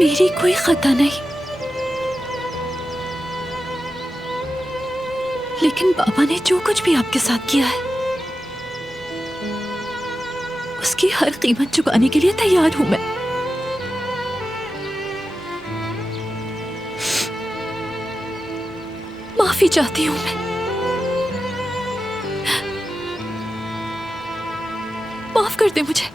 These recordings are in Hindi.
मेरी कोई खता नहीं, लेकिन बाबा ने जो कुछ भी आपके साथ किया है उसकी हर कीमत चुकाने के लिए तैयार हूं मैं। माफी चाहती हूं मैं। माफ कर दे मुझे।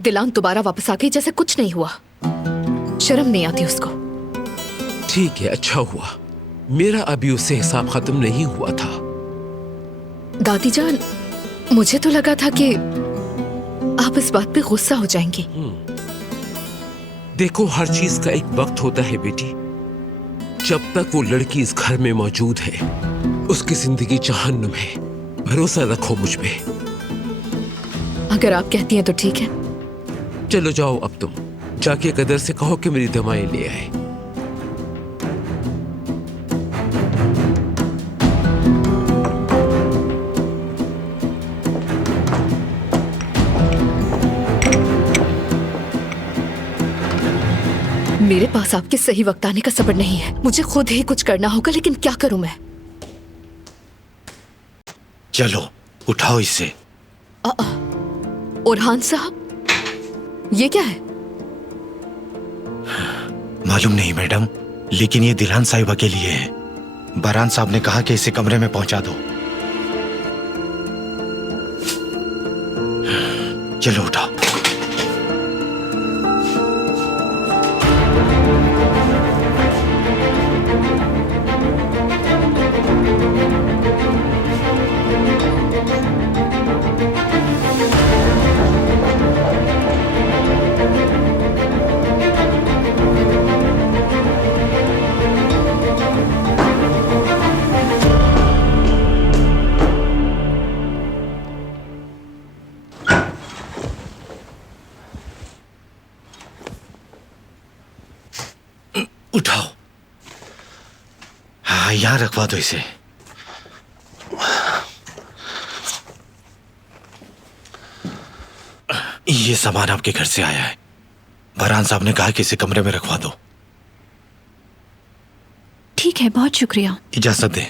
दिलान दोबारा वापस आ गई जैसे कुछ नहीं हुआ। शर्म नहीं आती उसको। ठीक है, अच्छा हुआ। मेरा अभी उससे हिसाब खत्म नहीं हुआ था। दादी जान, मुझे तो लगा था कि आप इस बात पे गुस्सा हो जाएंगी। देखो, हर चीज का एक वक्त होता है बेटी। जब तक वो लड़की इस घर में मौजूद है, उसकी जिंदगी जहन्नुम है। भरोसा रखो मुझ पे। अगर आप कहती हैं तो ठीक है। चलो जाओ, अब तुम जाके कदर से कहो कि मेरी दवाएं ले आए। मेरे पास आपके सही वक्त आने का सब्र नहीं है। मुझे खुद ही कुछ करना होगा, लेकिन क्या करूं मैं? चलो उठाओ इसे। ओरहान साहब, ये क्या है? मालूम नहीं मैडम, लेकिन ये दिलान साहिबा के लिए है। बरान साहब ने कहा कि इसे कमरे में पहुंचा दो। चलो उठाओ। उठाओ। हाँ, यहां रखवा दो इसे। ये सामान आपके घर से आया है। बरान साहब ने कहा कि इसे कमरे में रखवा दो। ठीक है, बहुत शुक्रिया। इजाजत दें।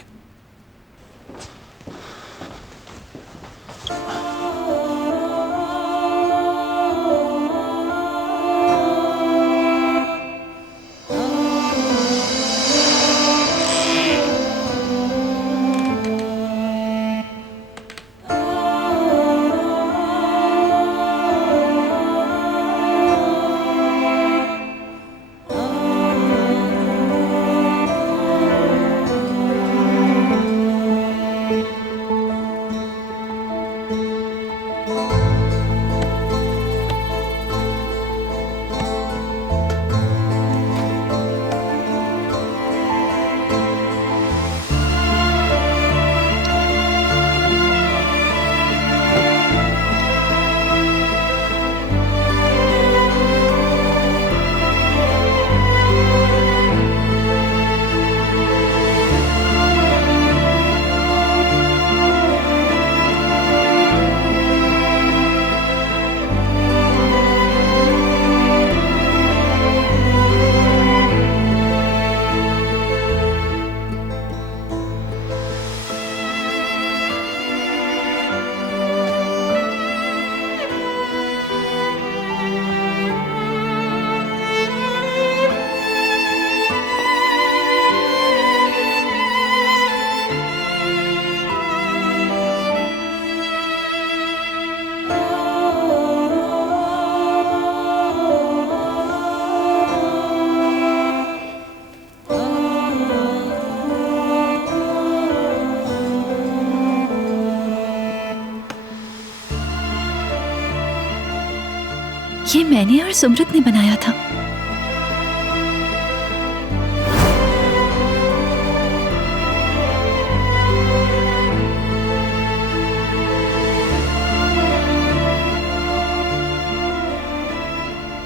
ये मैंने और सुमरत ने बनाया था।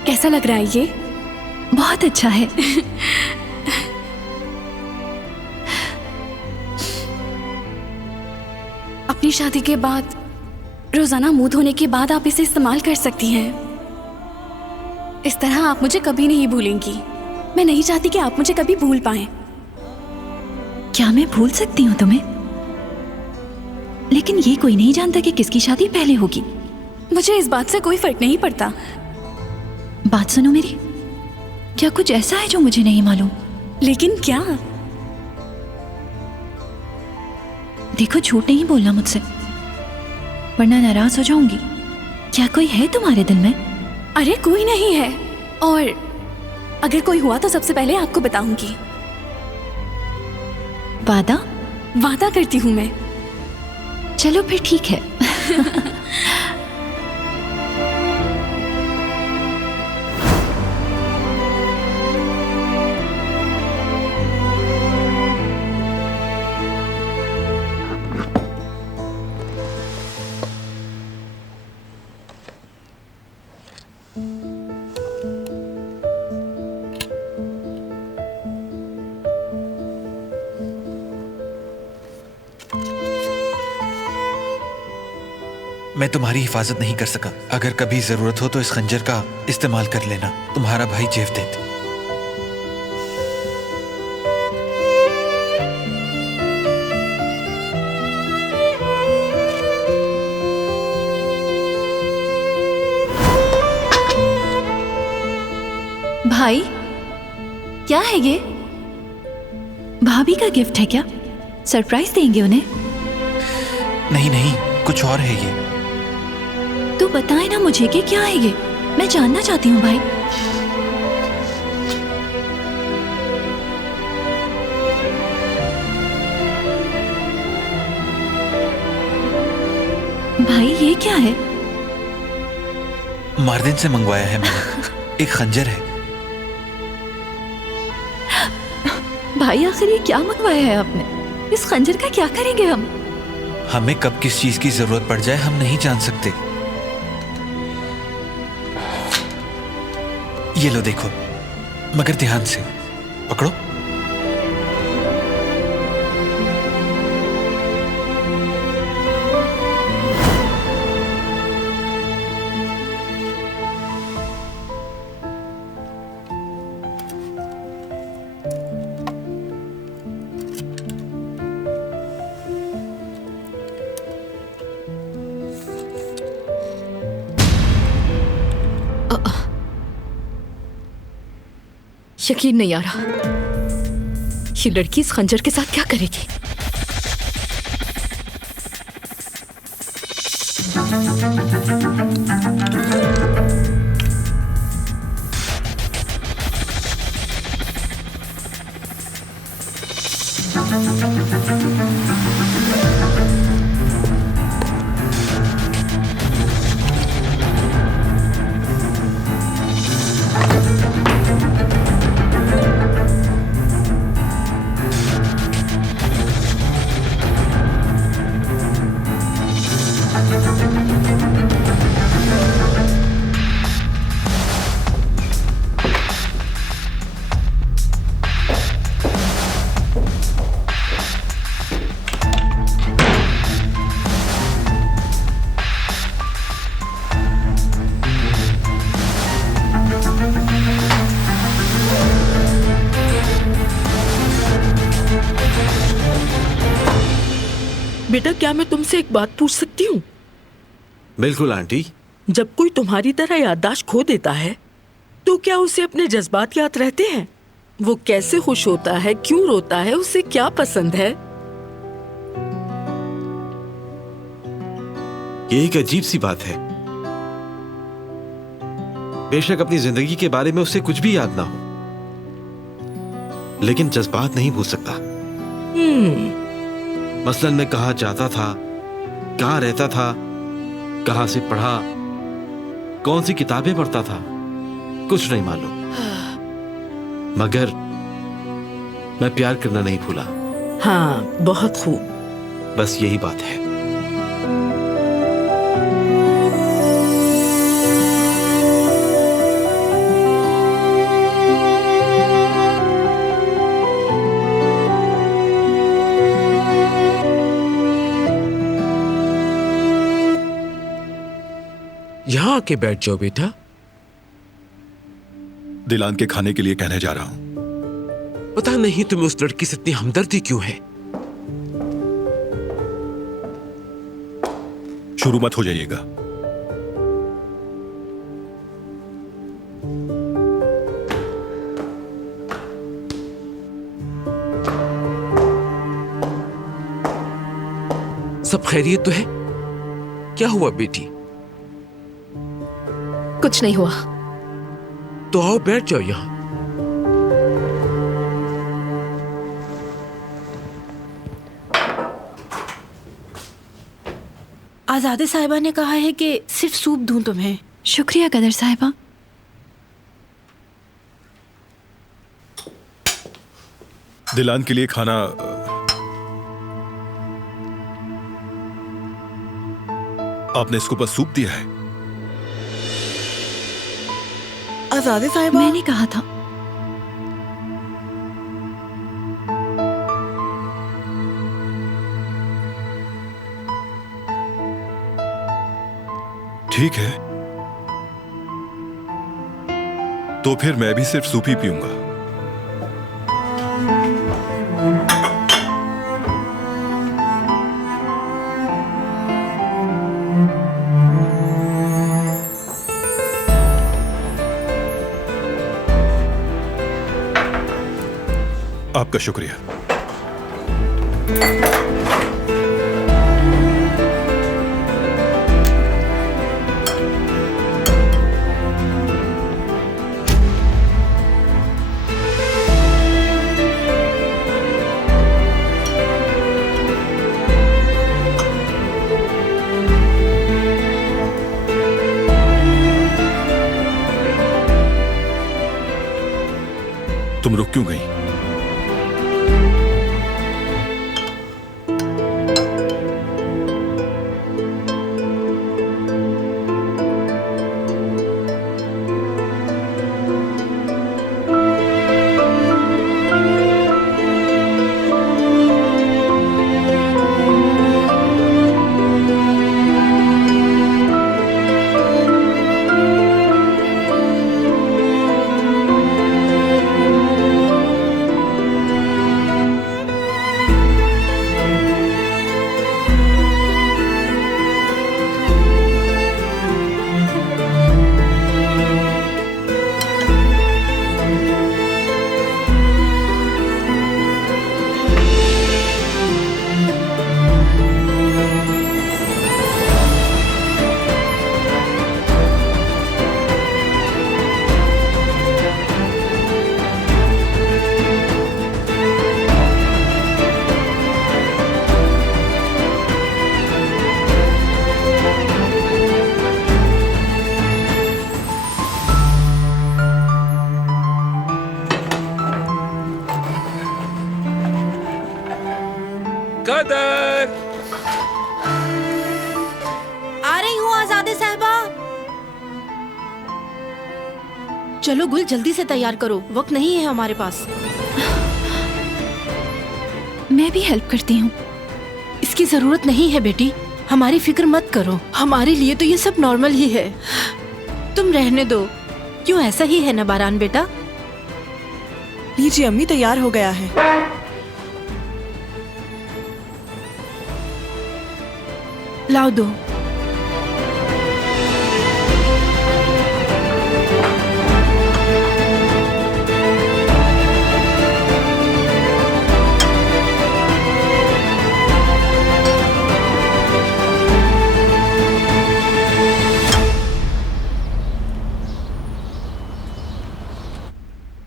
कैसा लग रहा है ये? बहुत अच्छा है। अपनी शादी के बाद रोजाना मुंह धोने के बाद आप इसे इस्तेमाल कर सकती हैं। इस तरह आप मुझे कभी नहीं भूलेंगी। मैं नहीं चाहती कि आप मुझे कभी भूल पाएं। क्या मैं भूल सकती हूँ तुम्हें? लेकिन ये कोई नहीं जानता कि किसकी शादी पहले होगी। मुझे इस बात से कोई फर्क नहीं पड़ता। बात सुनो मेरी, क्या कुछ ऐसा है जो मुझे नहीं मालूम? लेकिन क्या? देखो, झूठ नहीं बोलना मुझसे, वरना नाराज हो जाऊंगी। क्या कोई है तुम्हारे दिल में? अरे कोई नहीं है, और अगर कोई हुआ तो सबसे पहले आपको बताऊंगी। वादा? वादा करती हूँ मैं। चलो फिर ठीक है। मैं तुम्हारी हिफाजत नहीं कर सका। अगर कभी जरूरत हो तो इस खंजर का इस्तेमाल कर लेना। तुम्हारा भाई जेवदेत। भाई, क्या है ये? भाभी का गिफ्ट है क्या? सरप्राइज देंगे उन्हें? नहीं नहीं, कुछ और है ये। तो बताए ना मुझे कि क्या है ये, मैं जानना चाहती हूँ भाई। भाई ये क्या है? मार्दिन से मंगवाया है मैंने। एक खंजर है। भाई आखिर ये क्या मंगवाया है आपने? इस खंजर का क्या करेंगे हम? हमें कब किस चीज की जरूरत पड़ जाए हम नहीं जान सकते। ये लो देखो, मगर ध्यान से पकड़ो। यकीन नहीं आ रहा, ये लड़की इस खंजर के साथ क्या करेगी? बेटा, क्या मैं तुमसे एक बात पूछ सकती हूँ? बिल्कुल आंटी। जब कोई तुम्हारी तरह याददाश्त खो देता है तो क्या उसे अपने जज्बात याद रहते हैं? वो कैसे खुश होता है, क्यों रोता है, उसे क्या पसंद है? ये एक अजीब सी बात है। बेशक अपनी जिंदगी के बारे में उसे कुछ भी याद ना हो, लेकिन जज्बात नहीं भूल सकता। मसलन मैं कहाँ जाता था, कहाँ रहता था, कहाँ से पढ़ा, कौन सी किताबें पढ़ता था, कुछ नहीं मालूम। मगर मैं प्यार करना नहीं भूला। हाँ, बहुत खूब। बस यही बात है। यहां आके बैठ जाओ बेटा। दिलान के खाने के लिए कहने जा रहा हूं। पता नहीं तुम्हें उस लड़की से इतनी हमदर्दी क्यों है। शुरू मत हो जाइएगा। सब खैरियत तो है? क्या हुआ बेटी? कुछ नहीं हुआ। तो आओ बैठ जाओ यहां। आजादे साहिबा ने कहा है कि सिर्फ सूप दूं तुम्हें। शुक्रिया कदर साहिबा। दिलान के लिए खाना आपने इसको बस सूप दिया है? आजादी साहिबा, मैंने कहा था। ठीक है, तो फिर मैं भी सिर्फ सूप ही पीऊंगा। आपका शुक्रिया। तुम रुक क्यों गई? कदर, आ रही हूँ आजादी साहिबा। चलो गुल, जल्दी से तैयार करो, वक्त नहीं है हमारे पास। मैं भी हेल्प करती हूँ। इसकी जरूरत नहीं है बेटी, हमारी फिक्र मत करो, हमारे लिए तो ये सब नॉर्मल ही है। तुम रहने दो। क्यों, ऐसा ही है ना बारान बेटा? लीजिए अम्मी, तैयार हो गया है। लाओ दो।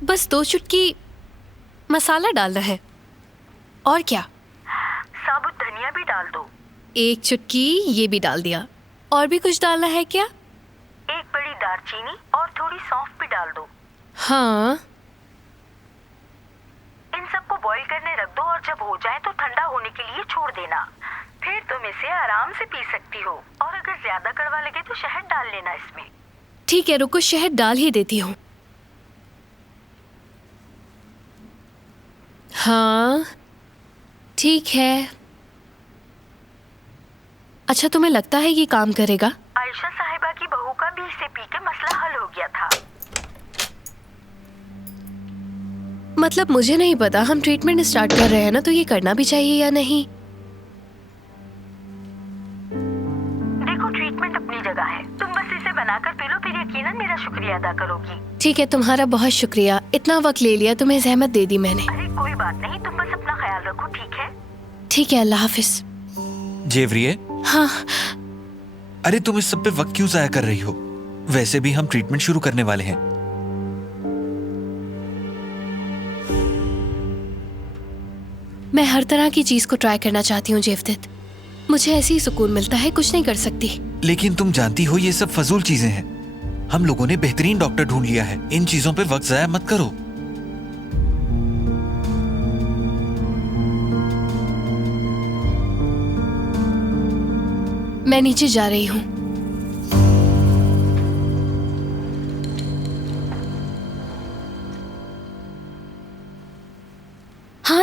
बस 2 चुटकी मसाला डालना है। और क्या? साबुत धनिया भी डाल दो। 1 चुटकी ये भी डाल दिया। और भी कुछ डालना है क्या? 1 बड़ी दालचीनी और थोड़ी सौंफ भी डाल दो। हाँ। इन सबको बॉईल करने रख दो और जब हो जाए तो ठंडा होने के लिए छोड़ देना। फिर तुम इसे आराम से पी सकती हो। और अगर ज्यादा कड़वा लगे तो शहद डाल लेना इसमें। ठीक है, रुको, शहद डाल ही देती हूँ। हाँ ठीक है। अच्छा, तुम्हें लगता है ये काम करेगा? आयशा साहिबा की बहू का भी इसे पी के मसला हल हो गया था। मतलब मुझे नहीं पता, हम ट्रीटमेंट स्टार्ट कर रहे हैं ना, तो ये करना भी चाहिए या नहीं? देखो, ट्रीटमेंट अपनी जगह है, तुम बस इसे बनाकर पी लो, फिर यकीनन मेरा शुक्रिया अदा करोगी। ठीक है, तुम्हारा बहुत शुक्रिया, इतना वक्त ले लिया, तुम्हें जहमत दे दी मैंने। अरे कोई बात नहीं, तुम बस अपना ख्याल रखो, ठीक है? ठीक है, अल्लाह हाफिज। जेवरिए, हाँ। अरे तुम इस सब पे वक्त क्यों जाया कर रही हो? वैसे भी हम ट्रीटमेंट शुरू करने वाले हैं। मैं हर तरह की चीज को ट्राई करना चाहती हूँ जेवदत। मुझे ऐसे ही सुकून मिलता है, कुछ नहीं कर सकती। लेकिन तुम जानती हो ये सब फजूल चीजें हैं। हम लोगों ने बेहतरीन डॉक्टर ढूंढ लिया है, इन चीजों पे वक्त जाया मत करो। मैं नीचे जा रही हूँ।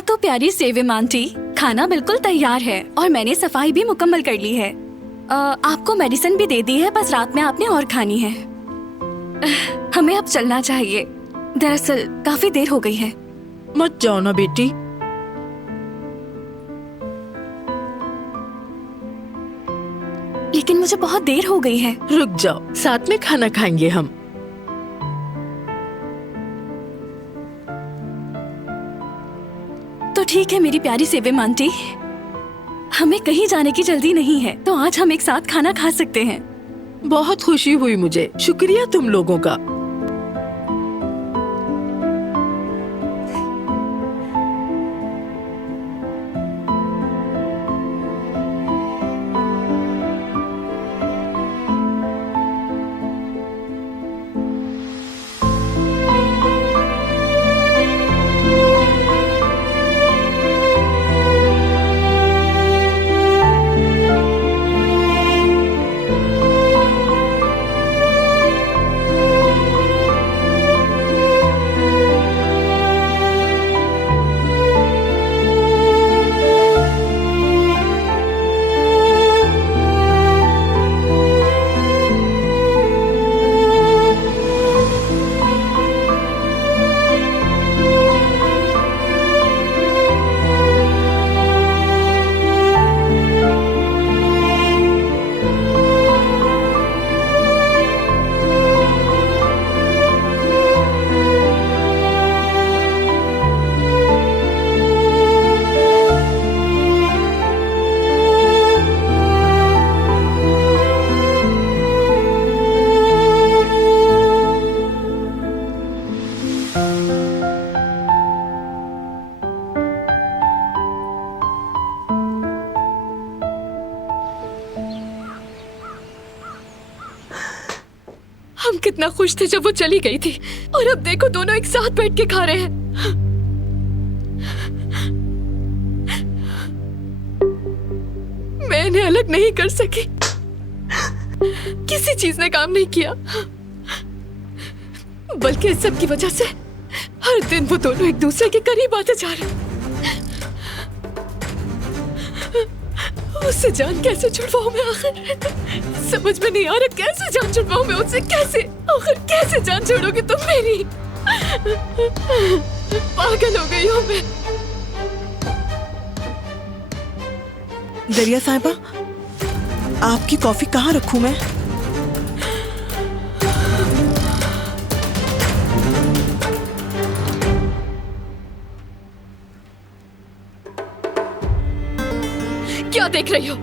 तो प्यारी सेविम आंटी, खाना बिल्कुल तैयार है और मैंने सफाई भी मुकम्मल कर ली है। आपको मेडिसिन भी दे दी है, बस रात में आपने और खानी है। हमें अब चलना चाहिए, दरअसल काफी देर हो गई है। मत जाओ ना बेटी। लेकिन मुझे बहुत देर हो गई है। रुक जाओ, साथ में खाना खाएंगे हम। तो ठीक है मेरी प्यारी सेविम आंटी, हमें कहीं जाने की जल्दी नहीं है, तो आज हम एक साथ खाना खा सकते हैं। बहुत खुशी हुई मुझे, शुक्रिया तुम लोगों का। हम कितना खुश थे जब वो चली गई थी, और अब देखो दोनों एक साथ बैठ के खा रहे हैं। मैं इन्हें अलग नहीं कर सकी, किसी चीज ने काम नहीं किया, बल्कि इस सब की वजह से हर दिन वो दोनों एक दूसरे के करीब आते जा रहे हैं। उससे जान कैसे छुड़वाऊं मैं, आखिर समझ में नहीं आ रहा कैसे जान छुड़वाऊं मैं उससे, कैसे आखिर कैसे जान छोड़ोगी तुम मेरी? पागल हो गई हूं मैं। दरिया साहिबा, आपकी कॉफी कहाँ रखूं मैं? क्या देख रही हो?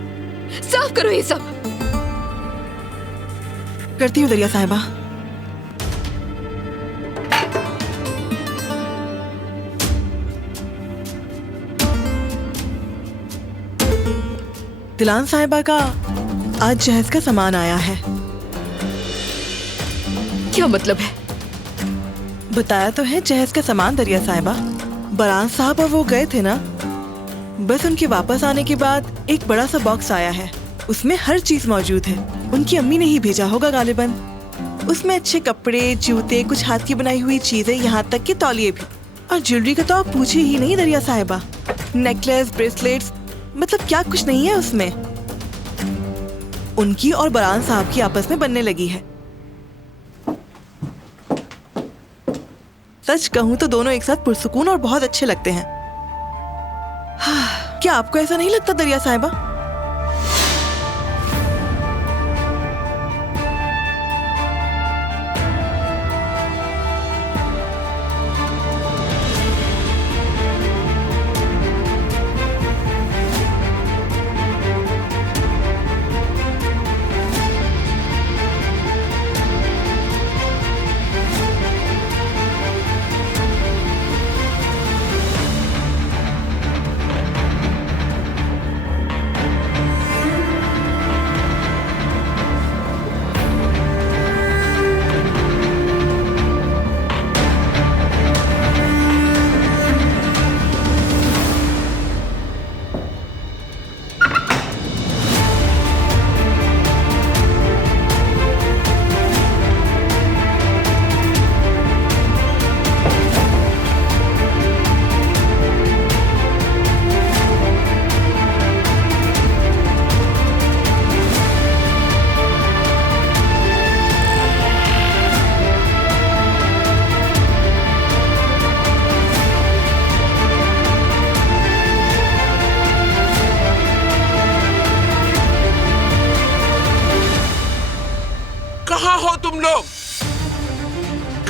साफ करो ये सब। करती हूँ दरिया साहिबा। दिलान साहिबा का आज जहेज का सामान आया है। क्या मतलब है? बताया तो है जहेज का सामान दरिया साहिबा। बरान साहब और वो गए थे ना, बस उनके वापस आने के बाद एक बड़ा सा बॉक्स आया है, उसमें हर चीज मौजूद है। उनकी अम्मी ने ही भेजा होगा गालिबन। उसमें अच्छे कपड़े, जूते, कुछ हाथ की बनाई हुई चीजें, यहाँ तक कि तौलिए भी। और ज्वेलरी का तो आप पूछे ही नहीं दरिया साहिबा। नेकलेस, ब्रेसलेट्स, मतलब क्या कुछ नहीं है उसमें। उनकी और बरान साहब की आपस में बनने लगी है। सच कहूँ तो दोनों एक साथ पुरसुकून और बहुत अच्छे लगते हैं। क्या आपको ऐसा नहीं लगता दरिया साहिबा?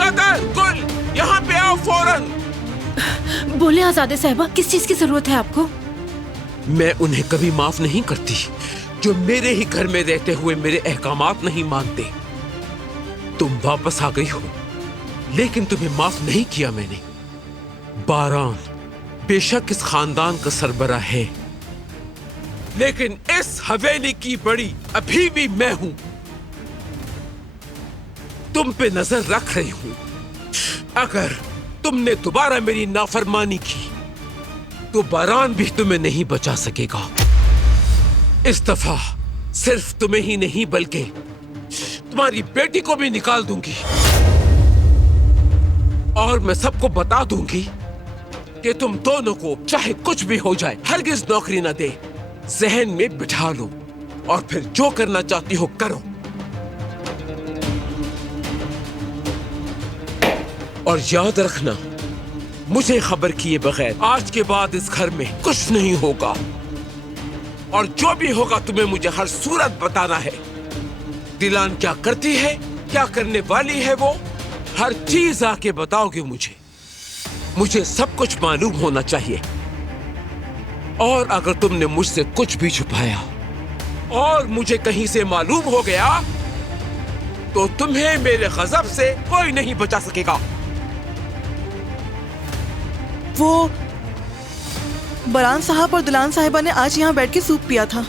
ब्रदर गुल, यहाँ पे आओ फौरन। बोले आजादे साहिबा, किस चीज की जरूरत है आपको? मैं उन्हें कभी माफ नहीं करती जो मेरे ही घर में रहते हुए मेरे अहकामात नहीं मानते। तुम वापस आ गई हो, लेकिन तुम्हें माफ नहीं किया मैंने। बारान बेशक इस खानदान का सरबरा है, लेकिन इस हवेली की बड़ी अभी भी मैं हूं। तुम पे नजर रख रही हूं। अगर तुमने दोबारा मेरी नाफरमानी की तो बारान भी तुम्हें नहीं बचा सकेगा। इस दफा सिर्फ तुम्हें ही नहीं बल्कि तुम्हारी बेटी को भी निकाल दूंगी, और मैं सबको बता दूंगी कि तुम दोनों को चाहे कुछ भी हो जाए हरगिज नौकरी न दे। जहन में बिठा लो और फिर जो करना चाहती हो करो। और याद रखना, मुझे खबर किए बगैर आज के बाद इस घर में कुछ नहीं होगा, और जो भी होगा तुम्हें मुझे हर सूरत बताना है। दिलान क्या करती है, क्या करने वाली है, वो हर चीज आके बताओगे मुझे सब कुछ मालूम होना चाहिए। और अगर तुमने मुझसे कुछ भी छुपाया और मुझे कहीं से मालूम हो गया तो तुम्हें मेरे गजब से कोई नहीं बचा सकेगा। वो बरान साहब और दुलान साहिबा ने आज यहाँ बैठ के सूप पिया था।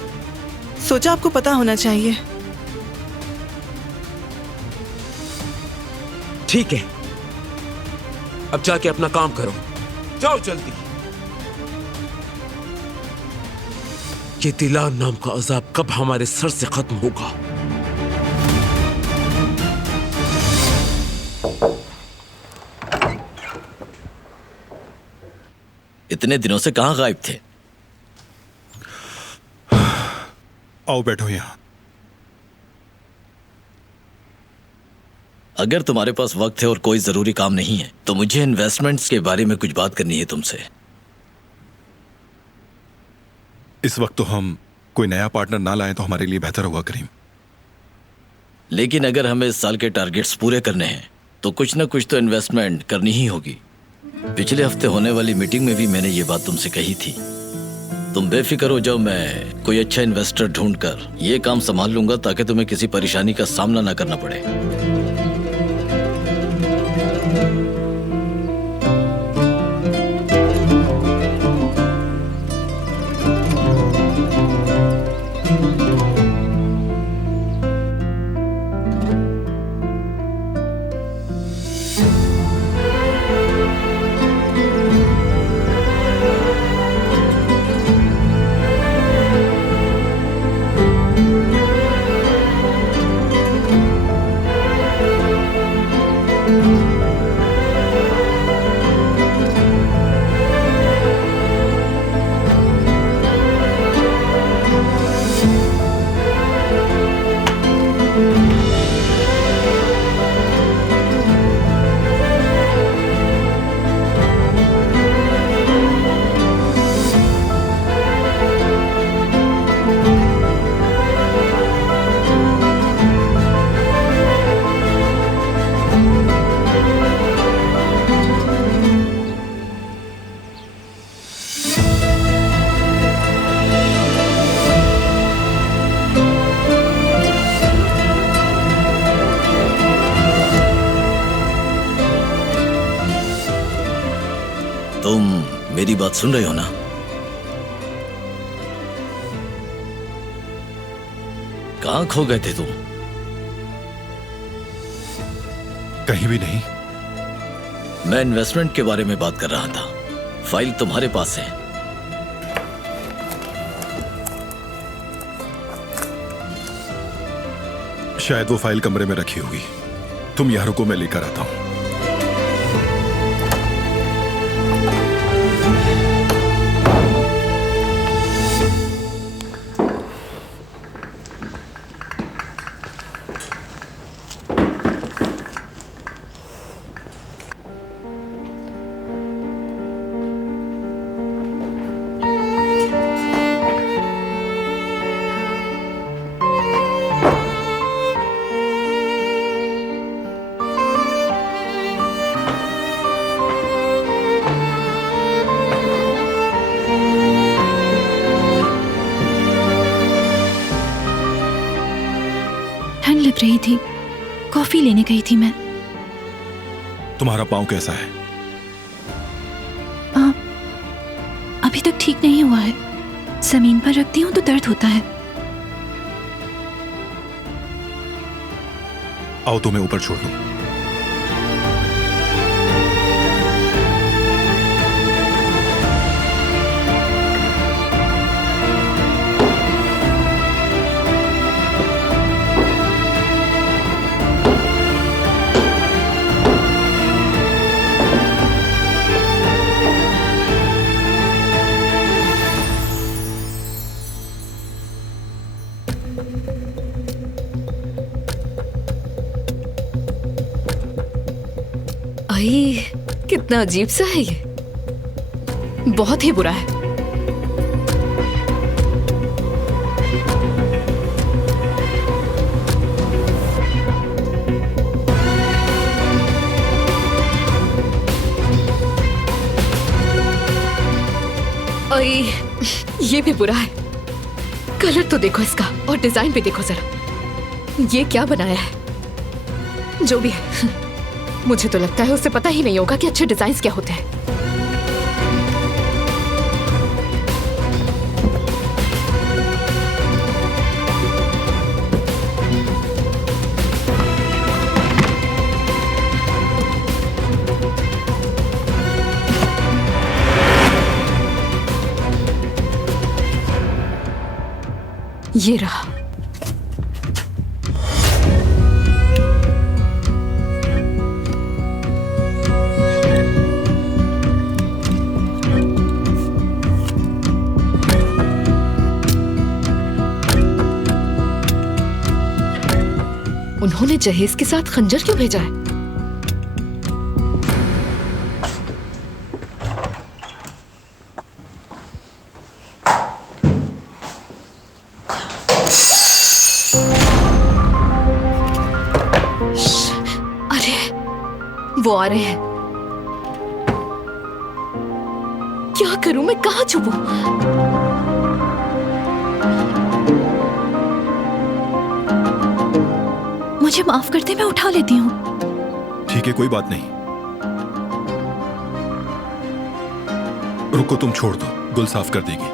सोचा आपको पता होना चाहिए। ठीक है, अब जाके अपना काम करो, जाओ जल्दी। ये दिलान नाम का अजाब कब हमारे सर से खत्म होगा? इतने दिनों से कहां गायब थे? आओ बैठो यहां। अगर तुम्हारे पास वक्त है और कोई जरूरी काम नहीं है तो मुझे इन्वेस्टमेंट्स के बारे में कुछ बात करनी है तुमसे। इस वक्त तो हम कोई नया पार्टनर ना लाएं तो हमारे लिए बेहतर होगा करीम। लेकिन अगर हमें इस साल के टारगेट्स पूरे करने हैं तो कुछ ना कुछ तो इन्वेस्टमेंट करनी ही होगी। पिछले हफ्ते होने वाली मीटिंग में भी मैंने ये बात तुमसे कही थी। तुम बेफिक्र हो जाओ, मैं कोई अच्छा इन्वेस्टर ढूंढकर ये काम संभाल लूंगा ताकि तुम्हें किसी परेशानी का सामना ना करना पड़े। तुम मेरी बात सुन रहे हो ना? कहां खो गए थे तुम? कहीं भी नहीं। मैं इन्वेस्टमेंट के बारे में बात कर रहा था। फाइल तुम्हारे पास है। शायद वो फाइल कमरे में रखी होगी। तुम यहाँ रुको, मैं लेकर आता हूं। कॉफी लेने गई थी मैं। तुम्हारा पाँव कैसा है? अभी तक ठीक नहीं हुआ है। जमीन पर रखती हूँ तो दर्द होता है। आओ तुम्हें ऊपर छोड़ दूं। आई, कितना अजीब सा है ये, बहुत ही बुरा है। आई, ये भी बुरा है। कलर तो देखो इसका और डिजाइन भी देखो जरा। ये क्या बनाया है? जो भी है, मुझे तो लगता है उसे पता ही नहीं होगा कि अच्छे डिजाइन्स क्या होते हैं। ये रहा। उन्होंने जहेज के साथ खंजर क्यों भेजा है? अरे, वो आ रहे हैं। क्या करूं मैं? कहां छुपूं? मुझे माफ कर दे, मैं उठा लेती हूँ। ठीक है, कोई बात नहीं। रुको, तुम छोड़ दो, गुल साफ कर देगी।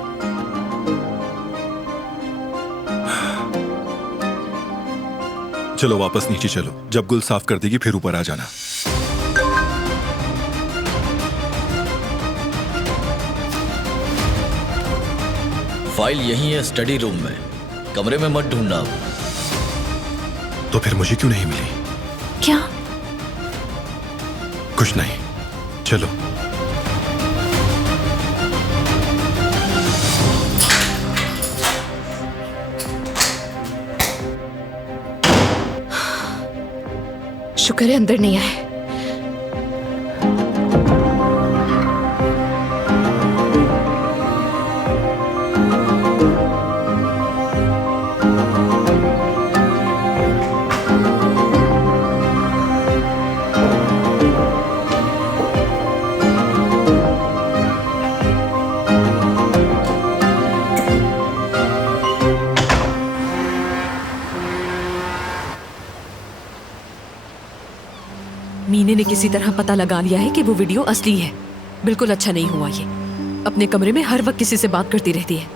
चलो वापस नीचे चलो, जब गुल साफ कर देगी फिर ऊपर आ जाना। फाइल यही है स्टडी रूम में, कमरे में मत ढूंढना। तो फिर मुझे क्यों नहीं मिली? क्या? कुछ नहीं, चलो। शुक्र है अंदर नहीं आए। मीने ने किसी तरह पता लगा लिया है कि वो वीडियो असली है। बिल्कुल अच्छा नहीं हुआ ये। अपने कमरे में हर वक्त किसी से बात करती रहती है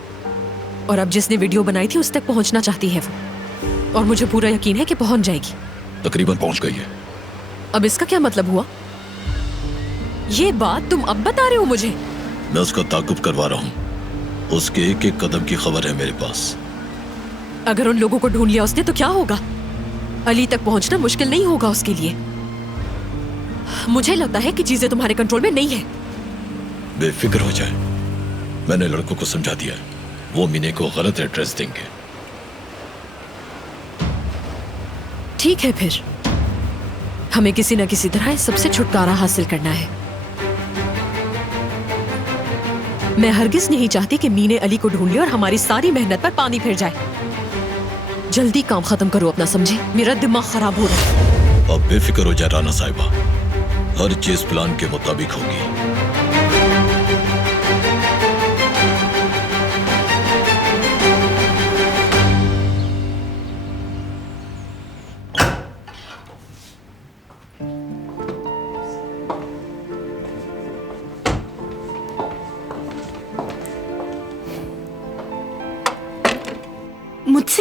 और अब जिसने वीडियो बनाई थी उस तक पहुंचना चाहती है वो, और मुझे पूरा यकीन है कि पहुंच जाएगी। तकरीबन पहुंच गई है। अब इसका क्या मतलब हुआ? ये बात तुम अब बता रहे हो मुझे? मैं उसका ताकुब करवा रहा हूँ। उसके एक एक कदम की खबर है मेरे पास। अगर उन लोगों को ढूंढ लिया उसने तो क्या होगा? अली तक पहुंचना मुश्किल नहीं होगा उसके लिए। मुझे लगता है कि चीजें तुम्हारे कंट्रोल में नहीं है। बेफिक्र हो जाए, मैंने लड़कों को समझा दिया, वो मीने को गलत एड्रेस देंगे। ठीक है, फिर हमें किसी न किसी तरह इस सबसे छुटकारा हासिल करना है। मैं हरगिज नहीं चाहती कि मीने अली को ढूंढ ले और हमारी सारी मेहनत पर पानी फिर जाए। जल्दी काम खत्म करो अपना, समझे? मेरा दिमाग खराब हो रहा है। अब बेफिक्र हो जाए राना साहिबा, हर चीज प्लान के मुताबिक होगी।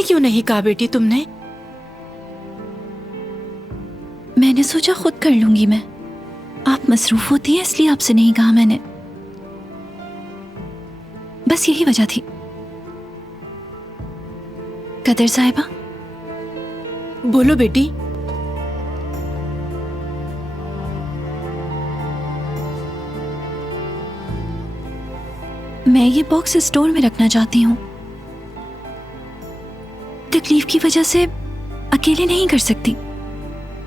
क्यों नहीं कहा बेटी तुमने? मैंने सोचा खुद कर लूंगी मैं। आप मसरूफ होती हैं इसलिए आपसे नहीं कहा मैंने। बस यही वजह थी। कदर साहिबा। बोलो बेटी। मैं ये बॉक्स स्टोर में रखना चाहती हूँ। तकलीफ की वजह से अकेले नहीं कर सकती।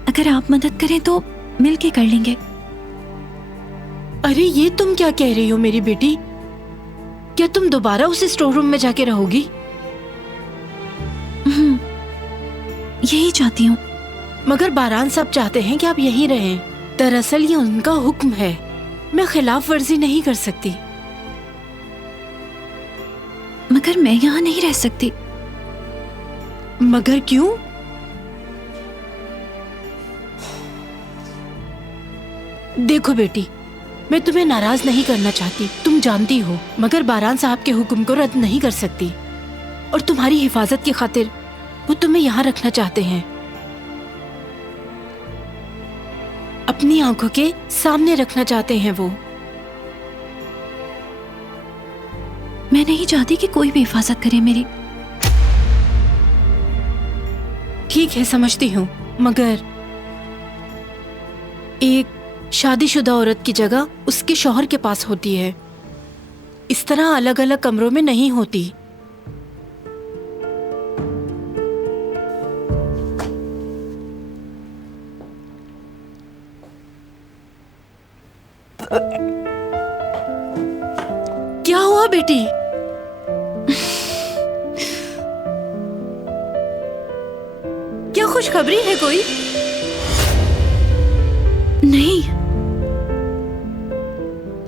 अगर आप मदद करें तो मिलके कर लेंगे। अरे ये तुम क्या कह रही हो मेरी बेटी? क्या तुम दोबारा उस स्टोर रूम में जाके रहोगी? यही चाहती हूँ। मगर बारान साहब चाहते हैं कि आप यहीं रहें। दरअसल ये उनका हुक्म है। मैं खिलाफ वर्जी नहीं कर सकती। मगर मैं यहाँ नहीं रह सकती। मगर क्यों? देखो बेटी, मैं तुम्हें नाराज नहीं करना चाहती, तुम जानती हो, मगर बारान साहब के हुक्म को रद्द नहीं कर सकती। और तुम्हारी हिफाजत की खातिर वो तुम्हें यहाँ रखना चाहते हैं। अपनी आंखों के सामने रखना चाहते हैं वो। मैं नहीं चाहती कि कोई भी हिफाजत करे मेरी। ठीक है, समझती हूँ, मगर एक शादीशुदा औरत की जगह उसके शौहर के पास होती है। इस तरह अलग अलग कमरों में नहीं होती। क्या हुआ बेटी? क्या खुशखबरी है कोई? नहीं,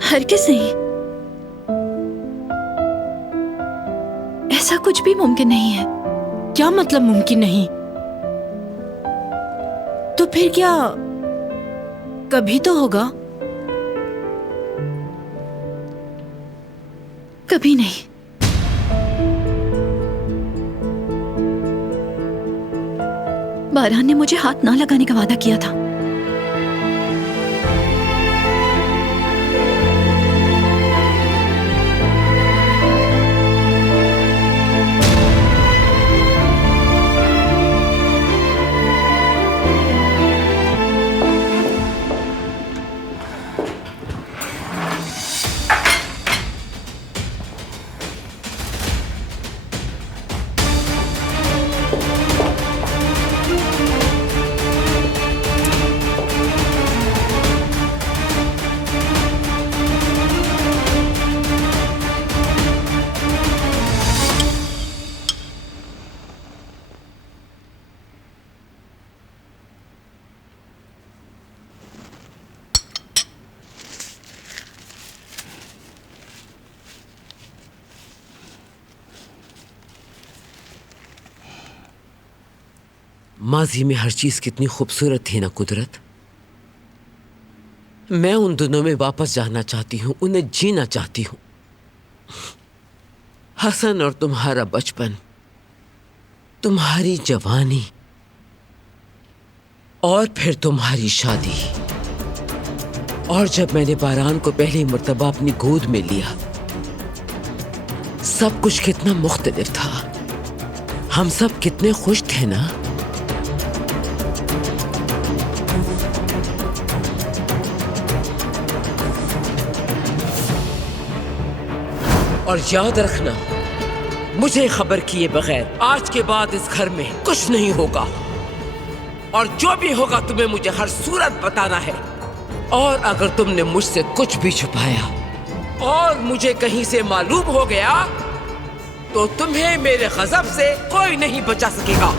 हरगिज़ नहीं। ऐसा कुछ भी मुमकिन नहीं है। क्या मतलब मुमकिन नहीं? तो फिर क्या कभी तो होगा? कभी नहीं। बारान ने मुझे हाथ ना लगाने का वादा किया था। माजी में हर चीज कितनी खूबसूरत थी ना कुदरत। मैं उन दिनों में वापस जाना चाहती हूँ, उन्हें जीना चाहती हूँ। हसन और तुम्हारा बचपन, तुम्हारी जवानी और फिर तुम्हारी शादी। और जब मैंने बारान को पहली मर्तबा अपनी गोद में लिया, सब कुछ कितना मुख्तलिफ था। हम सब कितने खुश थे ना। और याद रखना, मुझे खबर किए बगैर आज के बाद इस घर में कुछ नहीं होगा। और जो भी होगा तुम्हें मुझे हर सूरत बताना है। और अगर तुमने मुझसे कुछ भी छुपाया और मुझे कहीं से मालूम हो गया तो तुम्हें मेरे गजब से कोई नहीं बचा सकेगा।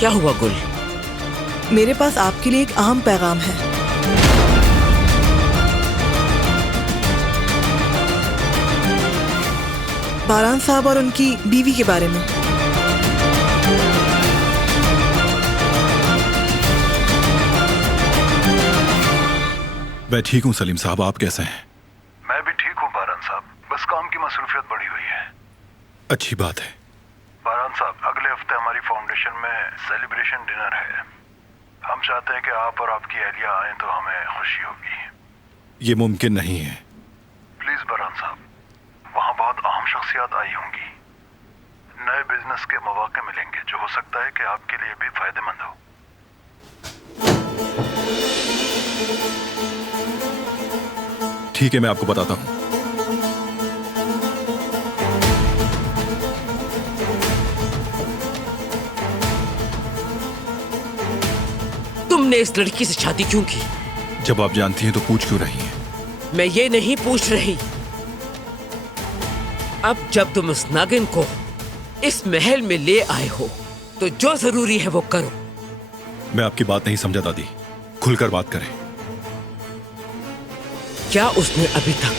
क्या हुआ गुल? मेरे पास आपके लिए एक अहम पैगाम है। बारान साहब और उनकी बीवी के बारे में। मैं ठीक हूँ सलीम साहब, आप कैसे हैं? मैं भी ठीक हूँ बारान साहब, बस काम की मसरूफियत बढ़ी हुई है। अच्छी बात है। बारान साहब, अगले हफ्ते हमारी फाउंडेशन में सेलिब्रेशन डिनर है। हम चाहते हैं कि आप और आपकी अहलिया आए तो हमें खुशी होगी। ये मुमकिन नहीं है। प्लीज बारान साहब, वहाँ बहुत अहम शख्सियत आई होंगी। नए बिजनेस के मौके मिलेंगे जो हो सकता है कि आपके लिए भी फायदेमंद हो। ठीक है, मैं आपको बताता हूँ। तुमने इस लड़की से शादी क्यों की? जब आप जानती हैं तो पूछ क्यों रही हैं? मैं ये नहीं पूछ रही। अब जब तुम उस नागिन को इस महल में ले आए हो तो जो जरूरी है वो करो। मैं आपकी बात नहीं समझा दादी, खुलकर बात करें। क्या उसने अभी तक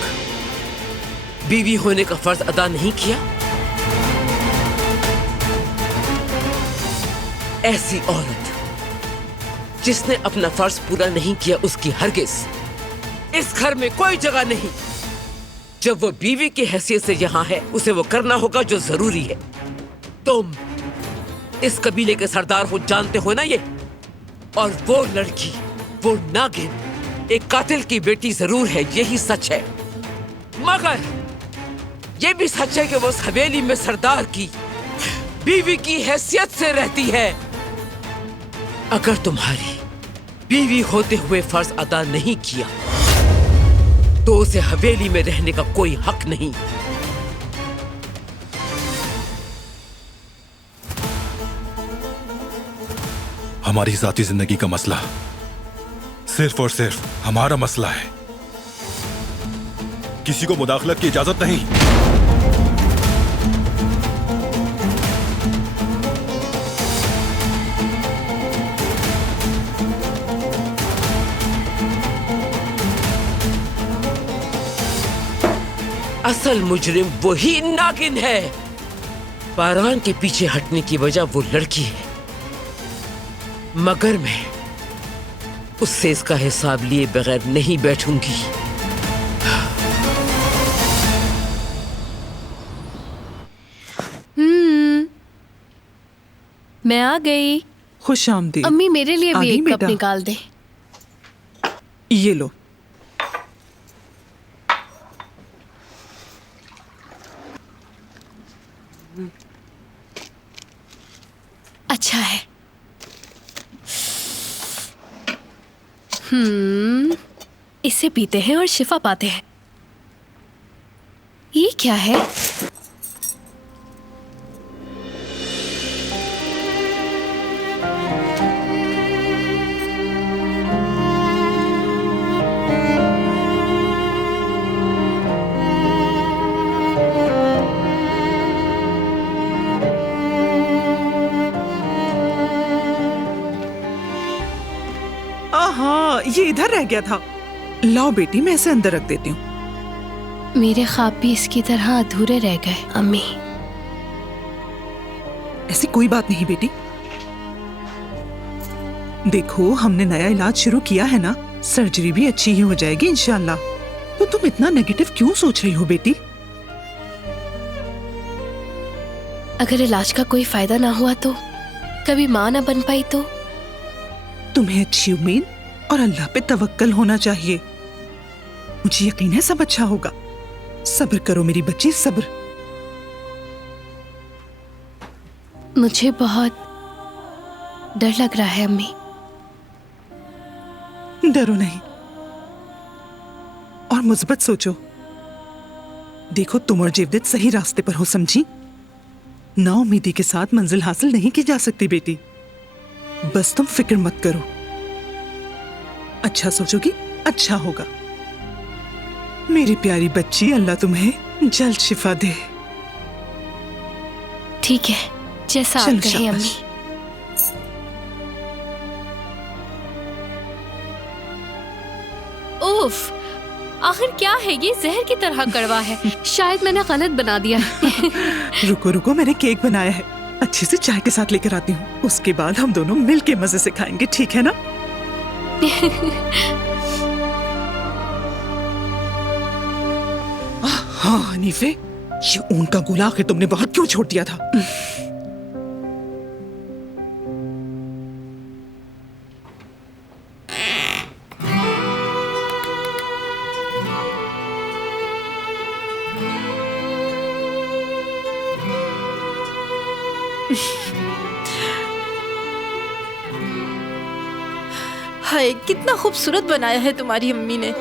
बीवी होने का फर्ज अदा नहीं किया? ऐसी औरत जिसने अपना फर्ज पूरा नहीं किया उसकी हरगिज इस घर में कोई जगह नहीं। जब वो बीवी की हैसियत से यहाँ है उसे वो करना होगा जो जरूरी है। तुम इस कबीले के सरदार हो, जानते हो ना ये। और वो लड़की, वो नागिन एक कातिल की बेटी जरूर है, यही सच है। मगर ये भी सच है कि वो उस हवेली में सरदार की बीवी की हैसियत से रहती है। अगर तुम्हारी बीवी होते हुए फर्ज अदा नहीं किया तो उसे हवेली में रहने का कोई हक नहीं। हमारी जाती जिंदगी का मसला सिर्फ और सिर्फ हमारा मसला है, किसी को मुदाखलत की इजाजत नहीं। असल मुजरिम वही नागिन है। बारान के पीछे हटने की वजह वो लड़की है, मगर मैं उससे इसका हिसाब लिए बगैर नहीं बैठूंगी। मैं आ गई। खुश आमदीद। अम्मी मेरे लिए भी एक कप बेटा निकाल दे। ये लो। अच्छा है। इसे पीते हैं और शिफा पाते हैं। ये क्या है? हाँ, ये इधर रह गया था। लाओ बेटी, मैं इसे अंदर रख देती हूँ। मेरे ख्वाब भी इसकी तरह अधूरे रह गए अम्मी। ऐसी कोई बात नहीं बेटी। देखो, हमने नया इलाज शुरू किया है ना, सर्जरी भी अच्छी ही हो जाएगी इंशाल्लाह। तो तुम इतना नेगेटिव क्यों सोच रही हो बेटी? अगर इलाज का कोई फायदा ना हुआ तो, कभी माँ ना बन पाई तो? तुम्हें अच्छी उम्मीद और अल्लाह पे तवक्कल होना चाहिए। मुझे यकीन है सब अच्छा होगा। सब्र करो मेरी बच्ची, सब्र। मुझे बहुत डर लग रहा है अम्मी। डरो नहीं और मुस्बत सोचो। देखो, तुम और जेवदत सही रास्ते पर हो, समझी? नाउम्मीदी के साथ मंजिल हासिल नहीं की जा सकती बेटी। बस तुम फिक्र मत करो। अच्छा सोचोगी, अच्छा होगा। मेरी प्यारी बच्ची, अल्लाह तुम्हें जल्द शिफा दे। ठीक है, जैसा आप कहें अम्मी। उफ, आखिर क्या है ये? जहर की तरह कड़वा है। शायद मैंने गलत बना दिया है। रुको रुको, मैंने केक बनाया है, अच्छे से चाय के साथ लेकर आती हूँ। उसके बाद हम दोनों मिलके मजे से खाएंगे, ठीक है ना? हाँ हनीफे, ये ऊन का गोला आखिर तुमने बाहर क्यों छोड़ दिया था? हाय, कितना खूबसूरत बनाया है तुम्हारी अम्मी ने।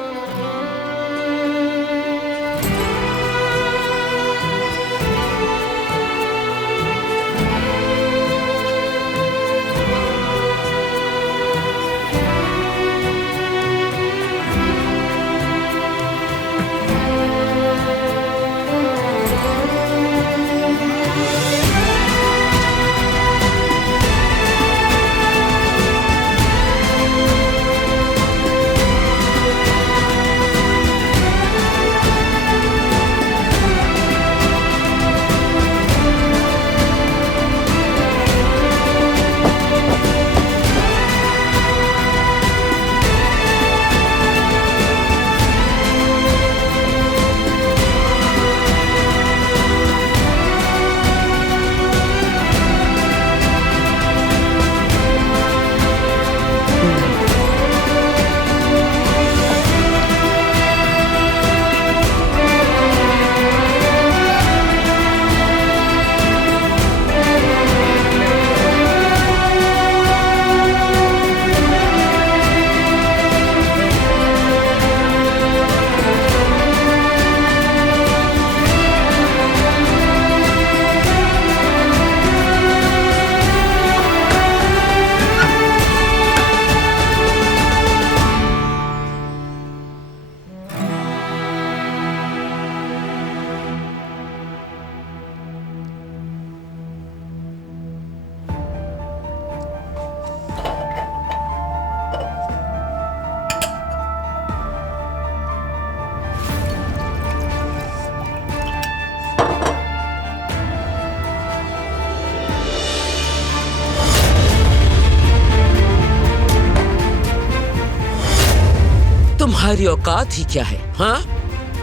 तुम्हारी औकात ही क्या है? हाँ,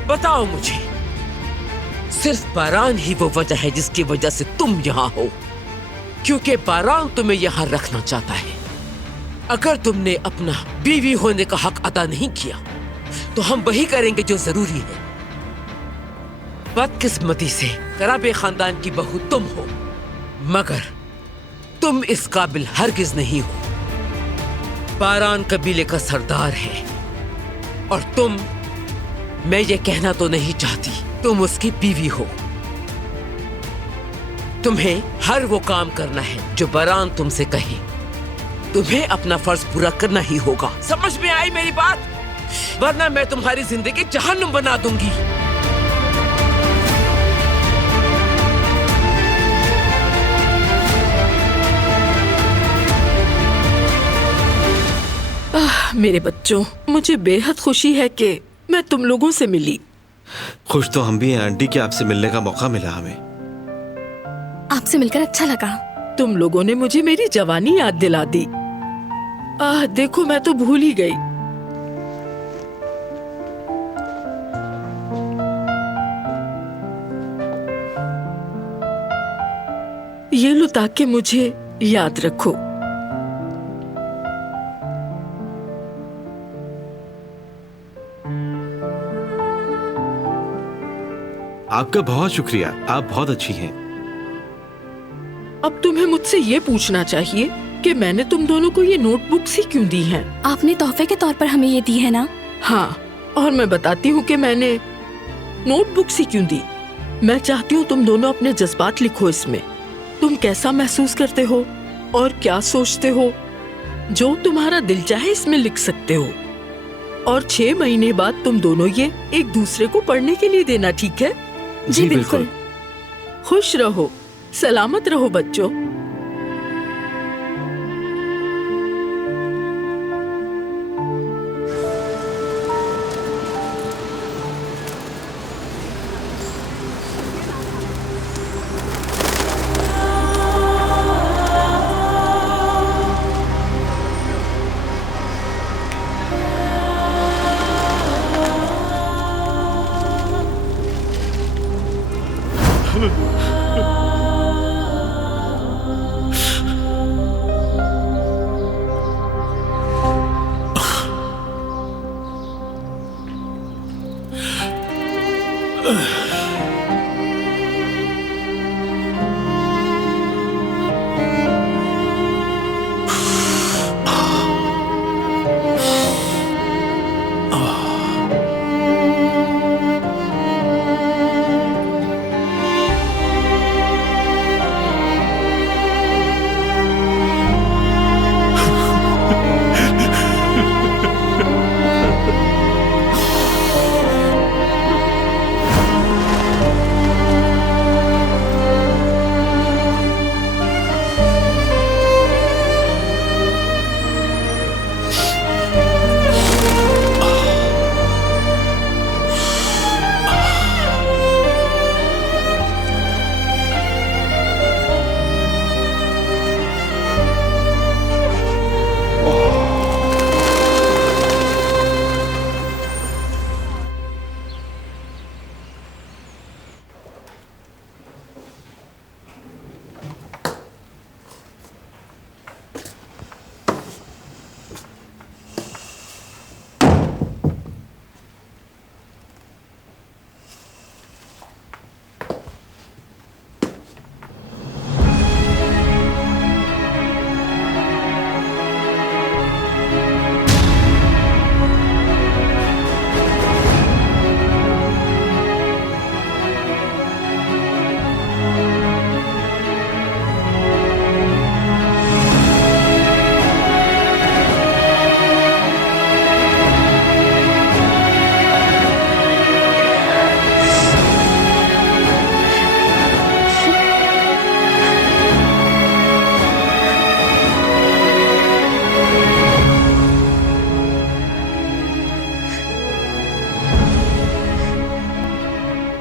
बताओ मुझे। सिर्फ बारान ही वो वजह है जिसकी वजह से तुम यहाँ हो, क्योंकि बारान तुम्हें यहाँ रखना चाहता है। अगर तुमने अपना बीवी होने का हक अदा नहीं किया तो हम वही करेंगे जो जरूरी है। बदकिस्मती से कराबे खानदान की बहू तुम हो, मगर तुम इस काबिल हरगिज नहीं हो। बारान कबीले का सरदार है और तुम, मैं ये कहना तो नहीं चाहती, तुम उसकी बीवी हो। तुम्हें हर वो काम करना है जो बारान तुमसे कहे। तुम्हें अपना फर्ज पूरा करना ही होगा। समझ में आई मेरी बात? वरना मैं तुम्हारी जिंदगी जहन्नुम बना दूंगी। मेरे बच्चों, मुझे बेहद खुशी है कि मैं तुम लोगों से मिली। खुश तो हम भी हैं आंटी कि आपसे मिलने का मौका मिला हमें। आपसे मिलकर अच्छा लगा। तुम लोगों ने मुझे मेरी जवानी याद दिला दी। देखो, मैं तो भूल ही गई। ये लो ताकि मुझे याद रखो। आपका बहुत शुक्रिया, आप बहुत अच्छी हैं। अब तुम्हें मुझसे ये पूछना चाहिए कि मैंने तुम दोनों को ये नोटबुक्स ही क्यों दी हैं? आपने तोहफे के तौर पर हमें ये दी है ना? हाँ, और मैं बताती हूँ कि मैंने नोटबुक्स ही क्यों दी। मैं चाहती हूँ तुम दोनों अपने जज्बात लिखो इसमें। तुम कैसा महसूस करते हो और क्या सोचते हो, जो तुम्हारा दिल चाहे इसमें लिख सकते हो। और 6 महीने बाद तुम दोनों ये एक दूसरे को पढ़ने के लिए देना, ठीक है? जी बिल्कुल। खुश रहो, सलामत रहो बच्चों।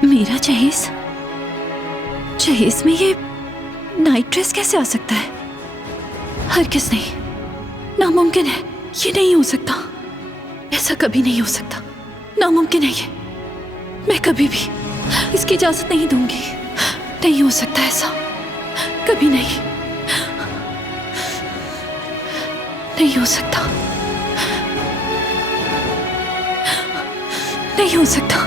मेरा जहेज, जहेज में ये नाइट ड्रेस कैसे आ सकता है? हरगिज़ नहीं, नामुमकिन है, ये नहीं हो सकता, ऐसा कभी नहीं हो सकता, नामुमकिन है ये, मैं कभी भी इसकी इजाजत नहीं दूंगी, नहीं हो सकता ऐसा, कभी नहीं, नहीं हो सकता, नहीं हो सकता।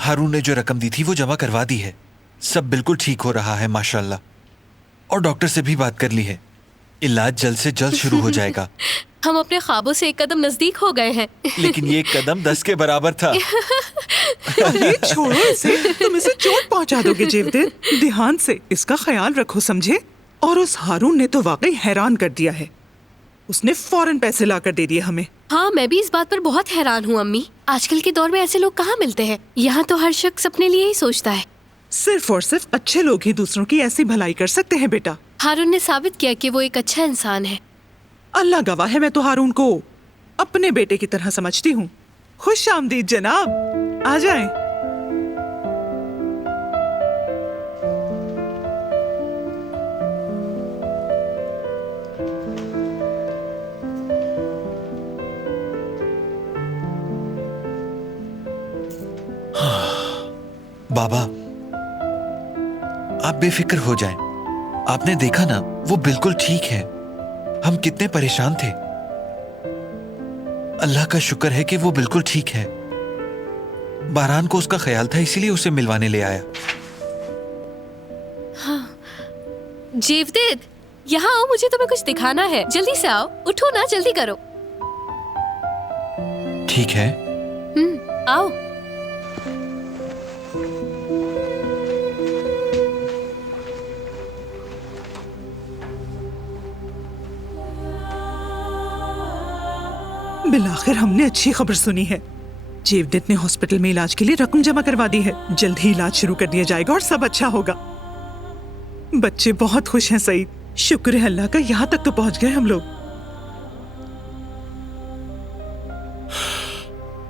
हारून ने जो रकम दी थी वो जमा करवा दी है, सब बिल्कुल ठीक हो रहा है माशाल्लाह, और डॉक्टर से भी बात कर ली है, इलाज जल्द से जल्द शुरू हो जाएगा। हम अपने ख्वाबों से एक कदम नजदीक हो गए हैं। लेकिन ये कदम 10 के बराबर था। अरे छोड़ो इसे, तुम इसे चोट पहुंचा दोगे जेवदेद, ध्यान से इसका ख्याल रखो, समझे? और उस हारून ने तो वाकई हैरान कर दिया है, उसने फौरन पैसे लाकर दे दिए हमें। हाँ, मैं भी इस बात पर बहुत हैरान हूँ अम्मी, आजकल के दौर में ऐसे लोग कहाँ मिलते हैं? यहाँ तो हर शख्स अपने लिए ही सोचता है। सिर्फ और सिर्फ अच्छे लोग ही दूसरों की ऐसी भलाई कर सकते हैं बेटा। हारून ने साबित किया कि वो एक अच्छा इंसान है। अल्लाह गवाह है, मैं तो हारून को अपने बेटे की तरह समझती हूँ। खुश आमदीद जनाब, आ जाएं। बाबा, आप बेफिक्र हो जाएं। आपने देखा ना, वो बिल्कुल ठीक है। हम कितने परेशान थे। अल्लाह का शुक्र है कि वो बिल्कुल ठीक है। बारान को उसका ख्याल था, इसीलिए उसे मिलवाने ले आया। हाँ। जेवदेद, यहाँ आओ, मुझे तुम्हें कुछ दिखाना है। जल्दी से आओ, उठो ना, जल्दी करो। ठीक है। आओ। बिलाखिर हमने अच्छी खबर सुनी है। जेवदेद ने हॉस्पिटल में इलाज के लिए रकम जमा करवा दी है। जल्द ही इलाज शुरू कर दिया जाएगा और सब अच्छा होगा। बच्चे बहुत खुश हैं सईद, शुक्र है अल्लाह का, यहाँ तक तो पहुंच गए हम लोग।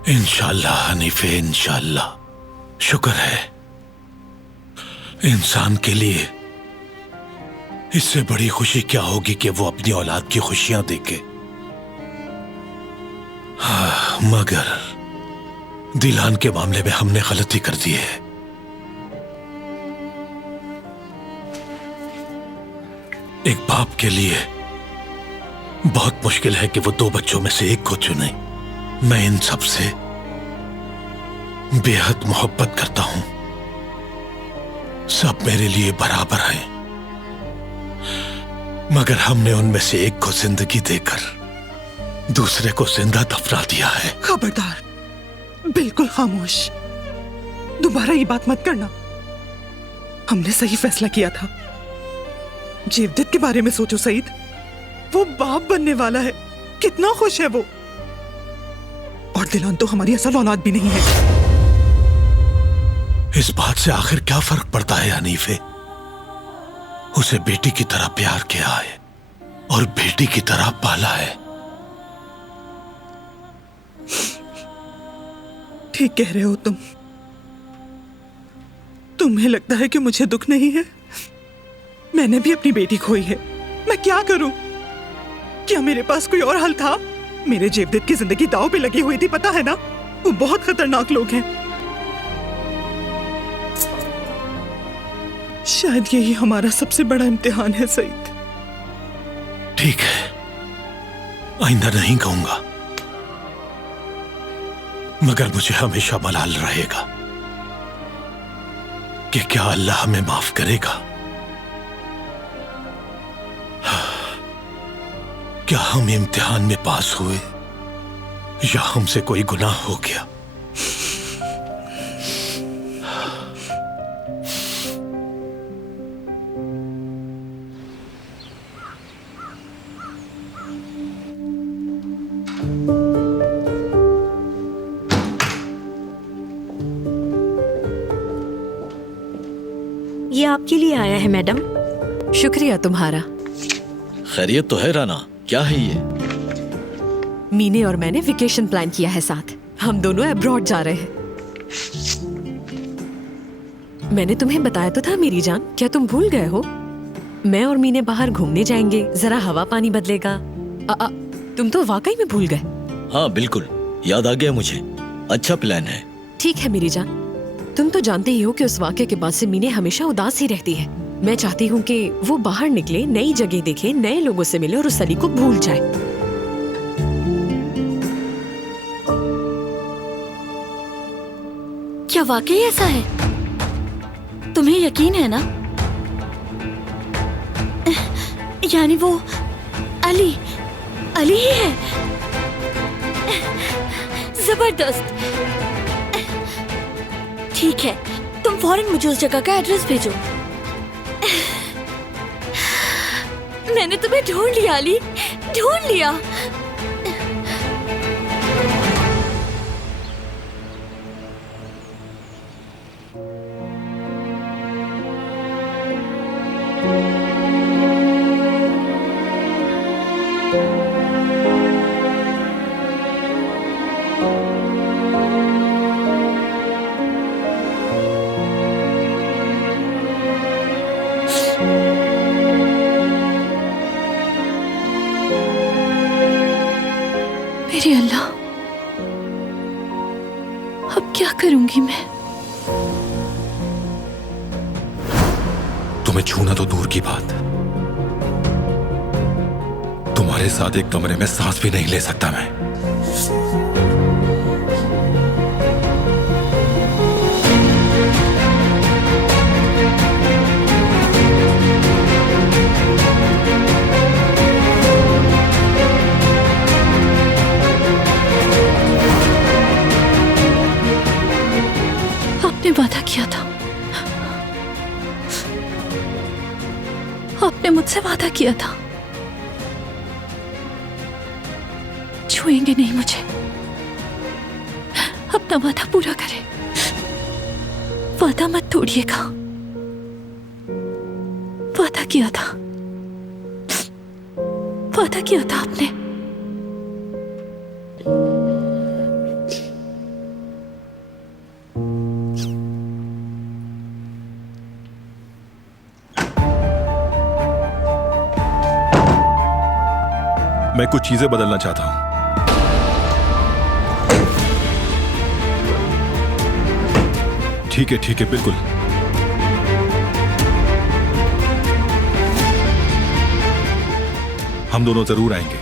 इंशाल्लाह हनीफे, इंशाल्लाह। शुक्र है, इंसान के लिए इससे बड़ी खुशी क्या होगी कि वो अपनी औलाद की खुशियां देखे। मगर दिलान के मामले में हमने गलती कर दी है। एक बाप के लिए बहुत मुश्किल है कि वो दो बच्चों में से एक को चुने। मैं इन सब से बेहद मोहब्बत करता हूं। सब मेरे लिए बराबर हैं, मगर हमने उनमें से एक को जिंदगी देकर दूसरे को जिंदा दफना दिया है। खबरदार, बिल्कुल खामोश। दोबारा ये बात मत करना। हमने सही फैसला किया था। जेवदत के बारे में सोचो सईद, वो बाप बनने वाला है। कितना खुश है वो। और दिलान तो हमारी असल औलाद भी नहीं है। इस बात से आखिर क्या फर्क पड़ता है हनीफे? उसे बेटी की तरह प्यार किया है और बेटी की तरह पाला है। ठीक कह रहे हो तुम। तुम्हें लगता है कि मुझे दुख नहीं है? मैंने भी अपनी बेटी खोई है। मैं क्या करूं? क्या मेरे पास कोई और हल था? मेरे जेवदत की जिंदगी दांव पे लगी हुई थी, पता है ना? वो बहुत खतरनाक लोग हैं। शायद यही हमारा सबसे बड़ा इम्तिहान है सईद। ठीक है, आइंदा नहीं कहूंगा, मगर मुझे हमेशा मलाल रहेगा कि क्या अल्लाह हमें माफ करेगा? क्या हम इम्तिहान में पास हुए या हमसे कोई गुनाह हो गया? ये आपके लिए आया है मैडम। शुक्रिया तुम्हारा। खैरियत तो है राना? क्या है ये? मीने और मैंने वेकेशन प्लान किया है साथ। हम दोनों अब्रॉड जा रहे हैं। मैंने तुम्हें बताया तो था मेरी जान, क्या तुम भूल गए हो? मैं और मीने बाहर घूमने जाएंगे, जरा हवा पानी बदलेगा। तुम तो वाकई में भूल गए। हाँ बिल्कुल, याद आ गया मुझे। अच्छा प्लान है। ठीक है मेरी जान, तुम तो जानते ही हो कि उस वाक़े के बाद से मीने हमेशा उदास ही रहती है। मैं चाहती हूँ कि वो बाहर निकले, नई जगह देखे, नए लोगों से मिले और उस अली को भूल जाए। क्या वाकई ऐसा है? तुम्हें यकीन है ना? यानी वो अली ही है? जबरदस्त। ठीक है, तुम फौरन मुझे उस जगह का एड्रेस भेजो। मैंने तुम्हें ढूंढ लिया अली, ढूंढ लिया। मेरे अल्लाह, अब क्या करूंगी मैं? तुम्हें छूना तो दूर की बात, तुम्हारे साथ एक कमरे में सांस भी नहीं ले सकता मैं। आपने वादा किया था, आपने मुझसे वादा किया था, छुएंगे नहीं मुझे। अपना वादा पूरा करें, वादा मत तोड़िएगा। वादा किया था, वादा किया था आपने। मैं कुछ चीजें बदलना चाहता हूं। ठीक है, बिल्कुल। हम दोनों जरूर आएंगे।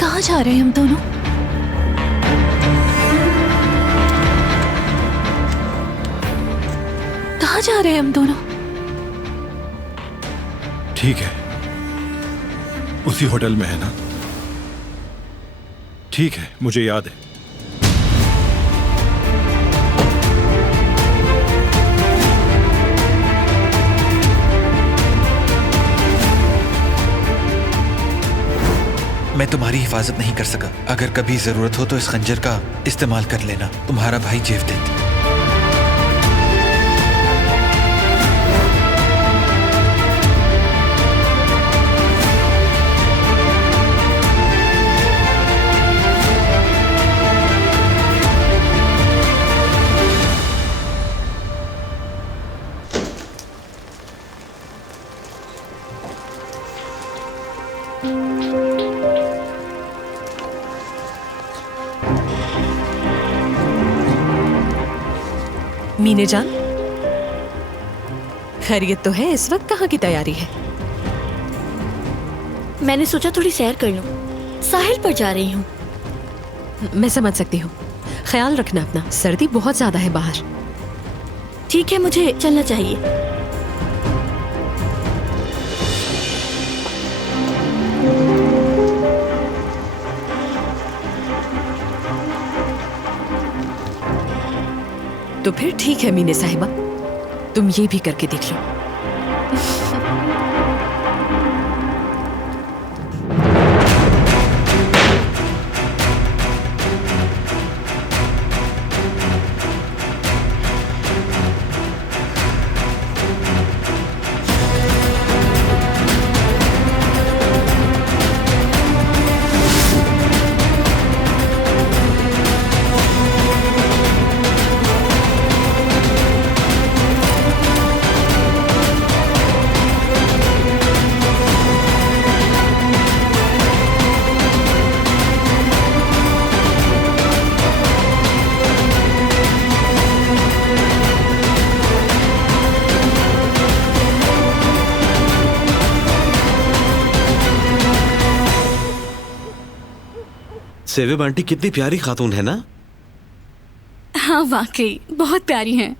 कहाँ जा रहे हैं हम दोनों? कहाँ जा रहे हैं हम दोनों? ठीक है, उसी होटल में है ना? ठीक है, मुझे याद है। मैं तुम्हारी हिफाजत नहीं कर सका। अगर कभी जरूरत हो तो इस खंजर का इस्तेमाल कर लेना। तुम्हारा भाई जेवदेत। मीने जान, खैरियत तो है? इस वक्त कहाँ की तैयारी है? मैंने सोचा थोड़ी सैर कर लूं। साहिल पर जा रही हूँ। मैं समझ सकती हूँ। ख्याल रखना अपना, सर्दी बहुत ज्यादा है बाहर। ठीक है, मुझे चलना चाहिए। तो फिर ठीक है मीने साहिबा, तुम ये भी करके देख लो। सेवेब आंटी कितनी प्यारी खातून है ना? हाँ वाकई बहुत प्यारी हैं।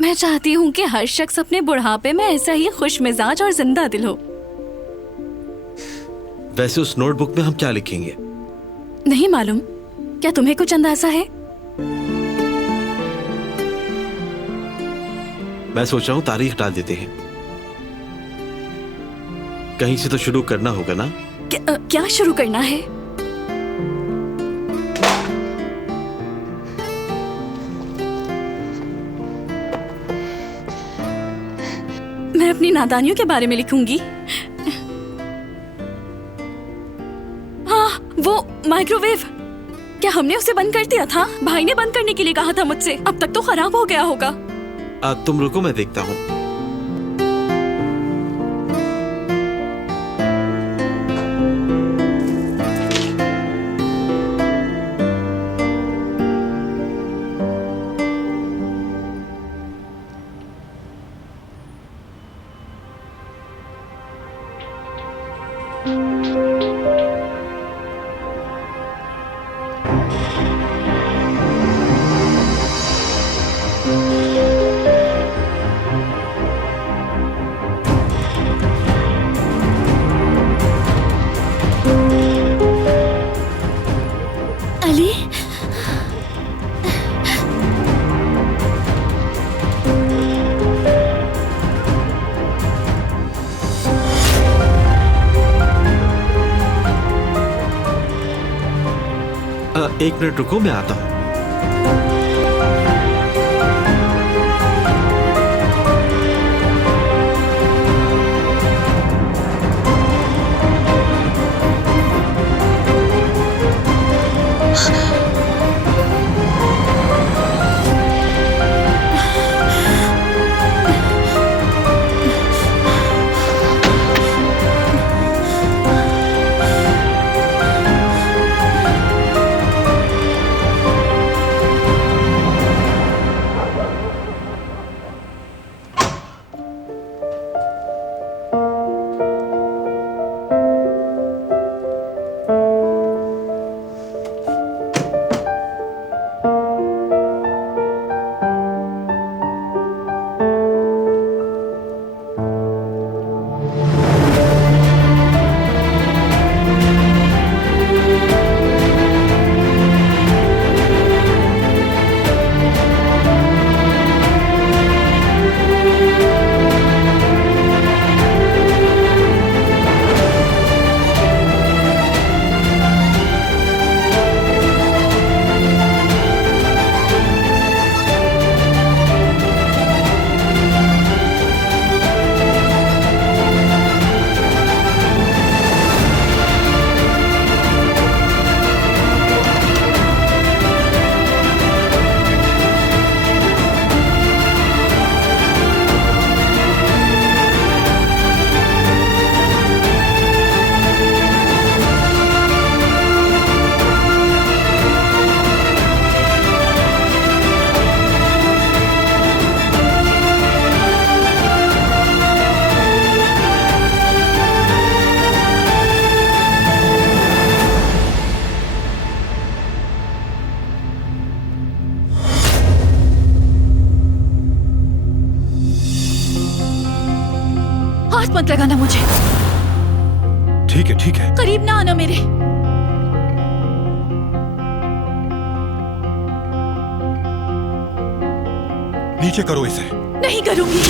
मैं चाहती हूँ कि हर शख्स अपने बुढ़ापे में ऐसा ही खुश मिजाज और जिंदा दिल हो। वैसे उस नोटबुक में हम क्या लिखेंगे? नहीं मालूम, क्या तुम्हें कुछ अंदाजा है? मैं सोच रहा हूँ तारीख डाल देते हैं। कहीं से तो शुरू करना होगा ना? क्या शुरू करना है? मैं अपनी नादानियों के बारे में लिखूंगी। हाँ, वो माइक्रोवेव, क्या हमने उसे बंद कर दिया था? भाई ने बंद करने के लिए कहा था मुझसे। अब तक तो खराब हो गया होगा। तुम रुको, मैं देखता हूँ। एक मिनट रुको, मैं आता हूँ। हाथ मत लगाना मुझे। ठीक है ठीक है। करीब ना आना मेरे। नीचे करो इसे। नहीं करूंगी।